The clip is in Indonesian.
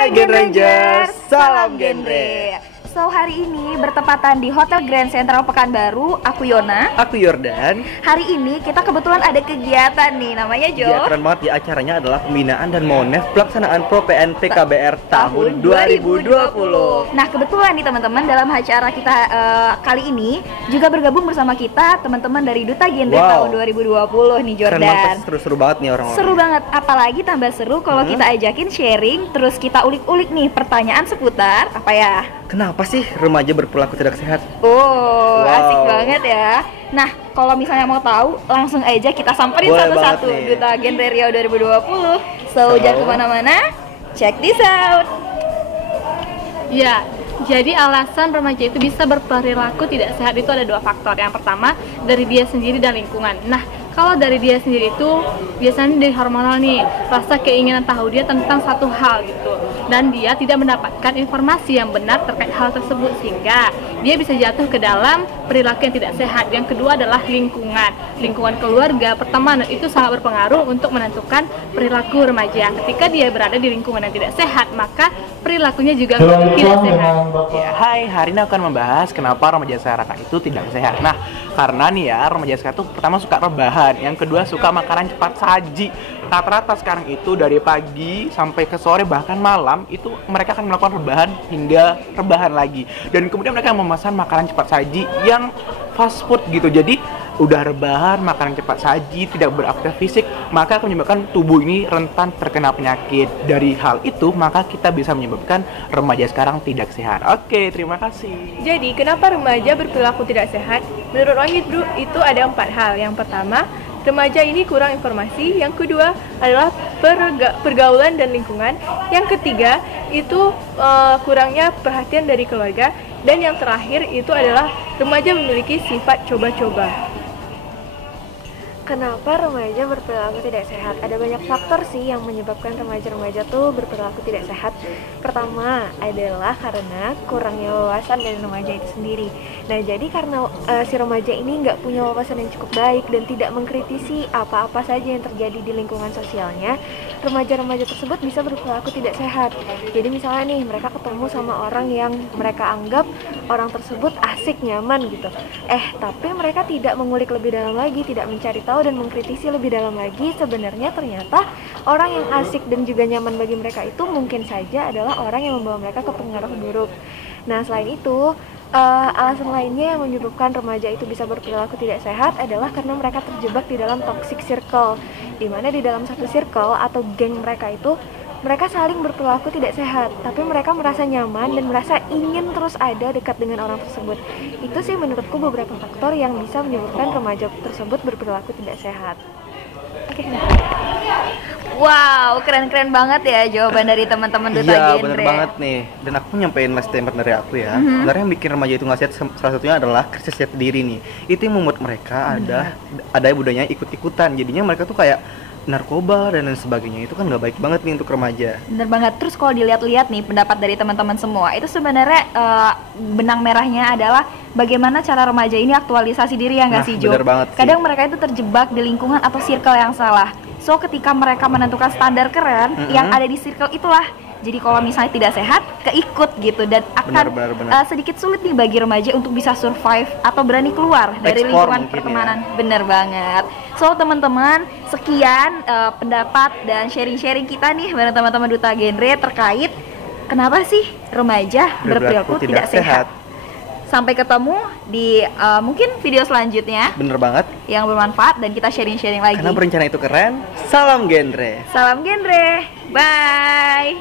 Hai Gen Rangers, salam genre. So hari ini bertepatan di Hotel Grand Central Pekanbaru, aku Yona, Aku Yordan. hari ini kita kebetulan ada kegiatan nih, namanya Jo. Ya, keren banget ya, acaranya adalah pembinaan dan monef pelaksanaan ProPN PKBR tahun 2020. Nah kebetulan nih teman-teman, dalam acara kita kali ini juga bergabung bersama kita teman-teman dari Duta Genre tahun 2020 nih Jordan. Keren banget, pasti seru-seru banget nih orang-orang. Seru banget, apalagi tambah seru kalau kita ajakin sharing, terus kita ulik-ulik nih pertanyaan seputar apa ya? Kenapa sih remaja berperilaku tidak sehat? Oh, asik banget ya. Nah, kalau misalnya mau tahu, langsung aja kita samperin Boleh satu-satu banget nih. Duta Genre Riau 2020. So, jangan kemana-mana, check this out. Ya, jadi alasan remaja itu bisa berperilaku tidak sehat itu ada dua faktor. Yang pertama, dari dia sendiri dan lingkungan. Nah, kalau dari dia sendiri itu biasanya dari hormonal nih, rasa keinginan tahu dia tentang satu hal gitu, dan dia tidak mendapatkan informasi yang benar terkait hal tersebut, sehingga dia bisa jatuh ke dalam perilaku yang tidak sehat. Yang kedua adalah lingkungan keluarga, pertemanan itu sangat berpengaruh untuk menentukan perilaku remaja. Ketika dia berada di lingkungan yang tidak sehat, maka perilakunya juga tidak sehat. Ya, hai, hari ini akan membahas kenapa remaja sekarang itu tidak sehat. Nah, karena nih ya, remaja sekarang itu pertama suka rebahan, yang kedua suka makanan cepat saji. Rata-rata sekarang itu dari pagi sampai ke sore bahkan malam itu mereka akan melakukan rebahan hingga rebahan lagi. Dan kemudian mereka memesan makanan cepat saji yang fast food gitu. Jadi udah rebahan, makanan cepat saji, tidak beraktivitas fisik, maka akan menyebabkan tubuh ini rentan terkena penyakit. Dari hal itu, maka kita bisa menyebabkan remaja sekarang tidak sehat. Oke, terima kasih. Jadi, kenapa remaja berperilaku tidak sehat? Menurut orang itu ada 4 hal. Yang pertama, remaja ini kurang informasi. Yang kedua adalah pergaulan dan lingkungan. Yang ketiga itu kurangnya perhatian dari keluarga. Dan yang terakhir itu adalah remaja memiliki sifat coba-coba. Kenapa remaja berperilaku tidak sehat? Ada banyak faktor sih yang menyebabkan remaja-remaja tuh berperilaku tidak sehat. Pertama adalah karena kurangnya wawasan dari remaja itu sendiri. Nah, jadi karena si remaja ini nggak punya wawasan yang cukup baik dan tidak mengkritisi apa-apa saja yang terjadi di lingkungan sosialnya, remaja-remaja tersebut bisa berperilaku tidak sehat. Jadi misalnya nih, mereka ketemu sama orang yang mereka anggap orang tersebut asik, nyaman gitu. Tapi mereka tidak mengulik lebih dalam lagi, tidak mencari tahu dan mengkritisi lebih dalam lagi. Sebenarnya ternyata orang yang asik dan juga nyaman bagi mereka itu mungkin saja adalah orang yang membawa mereka ke pengaruh buruk. Nah, selain itu, alasan lainnya yang menyebabkan remaja itu bisa berperilaku tidak sehat adalah karena mereka terjebak di dalam toxic circle, di mana di dalam satu circle atau geng mereka itu mereka saling berperilaku tidak sehat, tapi mereka merasa nyaman dan merasa ingin terus ada dekat dengan orang tersebut. Itu sih menurutku beberapa faktor yang bisa menyebabkan remaja tersebut berperilaku tidak sehat. Oke. Wow, keren-keren banget ya jawaban dari teman-teman Duta Iya, Genre. bener banget nih. Dan aku nyampein last statement dari aku ya. Sebenarnya yang bikin remaja itu nggak sehat, salah satunya adalah krisis jati diri nih. Itu yang membuat mereka ada budayanya ikut-ikutan. Jadinya mereka tuh kayak narkoba dan lain sebagainya. Itu kan nggak baik banget nih untuk remaja. Bener banget. Terus kalau dilihat-lihat nih pendapat dari teman-teman semua, itu sebenarnya benang merahnya adalah bagaimana cara remaja ini aktualisasi diri, ya nggak sih Jo? Bener banget sih. Kadang mereka itu terjebak di lingkungan atau circle yang salah. So ketika mereka menentukan standar keren yang ada di circle itulah, jadi kalau misalnya tidak sehat, keikut gitu, dan akan Benar. sedikit sulit nih bagi remaja untuk bisa survive atau berani keluar dari Explore lingkungan mungkin pertemanan. Bener banget. So teman-teman, sekian pendapat dan sharing-sharing kita nih bareng teman-teman Duta Genre terkait kenapa sih remaja berperilaku tidak sehat. Sampai ketemu di mungkin video selanjutnya Bener banget. yang bermanfaat dan kita sharing-sharing lagi. Karena berencana itu keren. Salam genre. Salam Genre. Bye.